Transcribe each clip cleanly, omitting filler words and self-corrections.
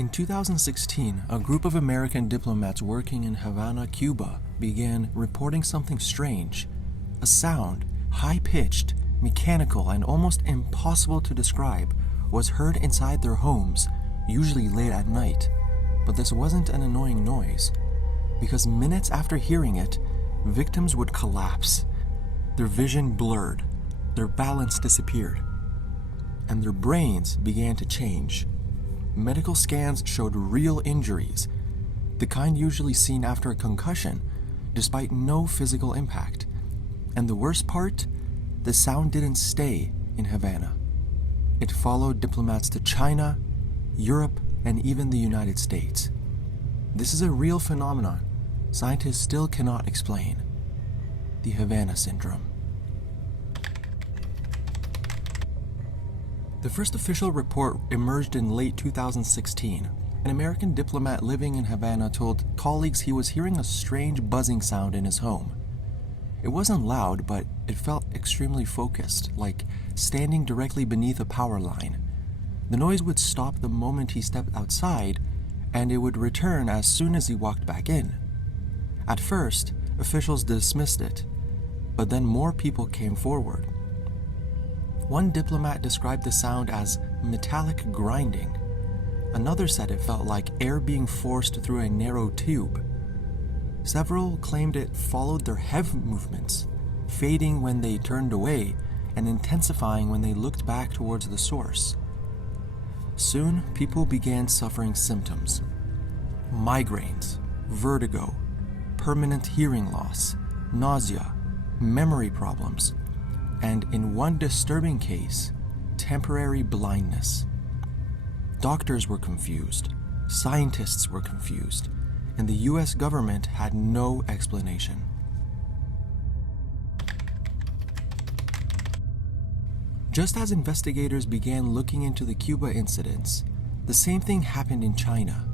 In 2016, a group of American diplomats working in Havana, Cuba, began reporting something strange. A sound, high-pitched, mechanical, and almost impossible to describe, was heard inside their homes, usually late at night. But this wasn't an annoying noise, because minutes after hearing it, victims would collapse. Their vision blurred, their balance disappeared, and their brains began to change. Medical scans showed real injuries, the kind usually seen after a concussion, despite no physical impact. And the worst part, the sound didn't stay in Havana. It followed diplomats to China, Europe, and even the United States. This is a real phenomenon scientists still cannot explain: the Havana Syndrome. The first official report emerged in late 2016. An American diplomat living in Havana told colleagues he was hearing a strange buzzing sound in his home. It wasn't loud, but it felt extremely focused, like standing directly beneath a power line. The noise would stop the moment he stepped outside, and it would return as soon as he walked back in. At first, officials dismissed it, but then more people came forward. One diplomat described the sound as metallic grinding. Another said it felt like air being forced through a narrow tube. Several claimed it followed their head movements, fading when they turned away and intensifying when they looked back towards the source. Soon, people began suffering symptoms: migraines, vertigo, permanent hearing loss, nausea, memory problems, and in one disturbing case, temporary blindness. Doctors were confused, scientists were confused, and the US government had no explanation. Just as investigators began looking into the Cuba incidents, the same thing happened in China.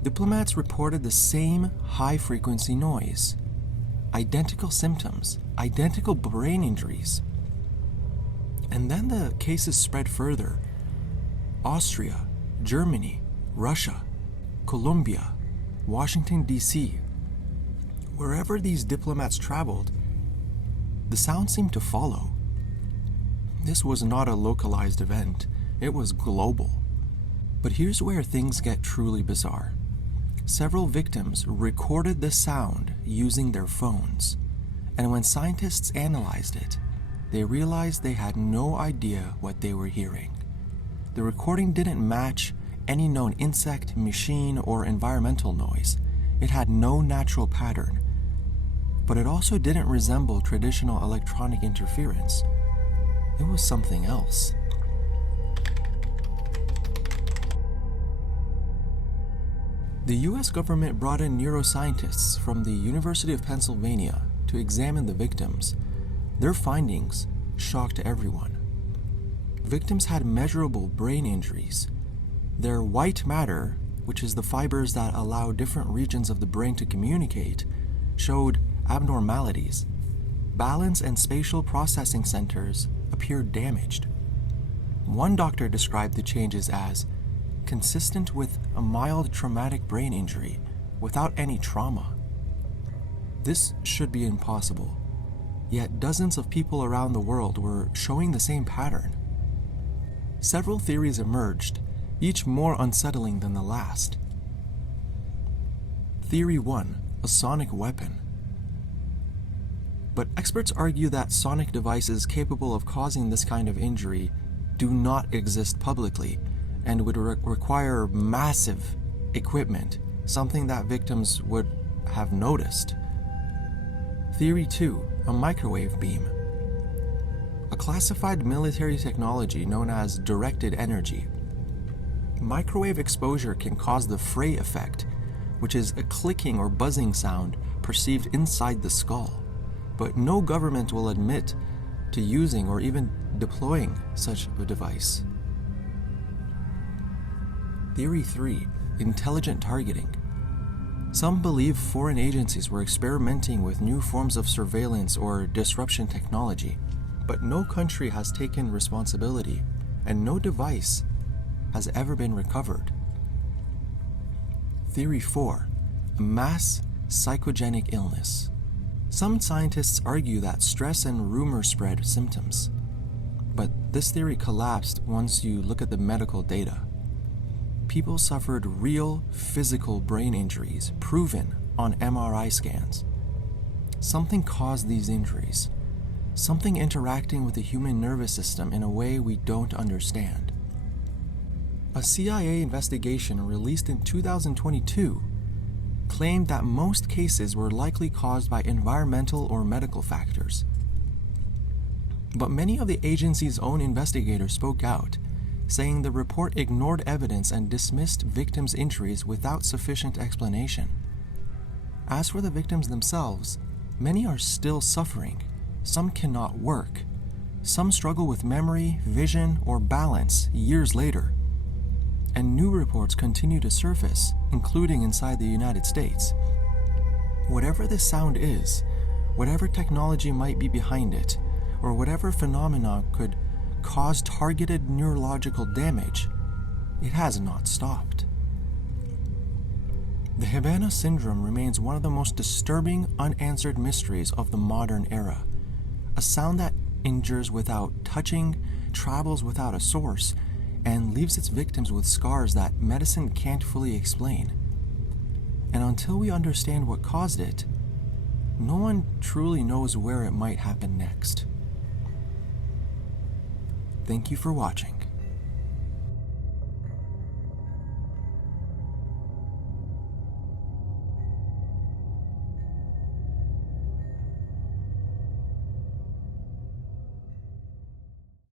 Diplomats reported the same high-frequency noise, identical symptoms, identical brain injuries. And then the cases spread further. Austria, Germany, Russia, Colombia, Washington, D.C. Wherever these diplomats traveled, the sound seemed to follow. This was not a localized event, it was global. But here's where things get truly bizarre. Several victims recorded the sound using their phones, and when scientists analyzed it, they realized they had no idea what they were hearing. The recording didn't match any known insect, machine, or environmental noise. It had no natural pattern, but it also didn't resemble traditional electronic interference. It was something else. The US government brought in neuroscientists from the University of Pennsylvania to examine the victims. Their findings shocked everyone. Victims had measurable brain injuries. Their white matter, which is the fibers that allow different regions of the brain to communicate, showed abnormalities. Balance and spatial processing centers appeared damaged. One doctor described the changes as consistent with a mild traumatic brain injury without any trauma. This should be impossible, yet dozens of people around the world were showing the same pattern. Several theories emerged, each more unsettling than the last. Theory 1: a sonic weapon. But experts argue that sonic devices capable of causing this kind of injury do not exist publicly and would require massive equipment, something that victims would have noticed. Theory 2: a microwave beam. A classified military technology known as directed energy. Microwave exposure can cause the Frey effect, which is a clicking or buzzing sound perceived inside the skull, but no government will admit to using or even deploying such a device. Theory 3: intelligent targeting. Some believe foreign agencies were experimenting with new forms of surveillance or disruption technology, but no country has taken responsibility, and no device has ever been recovered. Theory 4. A mass psychogenic illness. Some scientists argue that stress and rumor spread symptoms, but this theory collapsed once you look at the medical data. People suffered real physical brain injuries proven on MRI scans. Something caused these injuries, something interacting with the human nervous system in a way we don't understand. A CIA investigation released in 2022 claimed that most cases were likely caused by environmental or medical factors. But many of the agency's own investigators spoke out, saying the report ignored evidence and dismissed victims' injuries without sufficient explanation. As for the victims themselves, many are still suffering. Some cannot work. Some struggle with memory, vision, or balance years later. And new reports continue to surface, including inside the United States. Whatever this sound is, whatever technology might be behind it, or whatever phenomena could cause targeted neurological damage, it has not stopped. The Havana Syndrome remains one of the most disturbing unanswered mysteries of the modern era. A sound that injures without touching, travels without a source, and leaves its victims with scars that medicine can't fully explain. And until we understand what caused it, no one truly knows where it might happen next. Thank you for watching.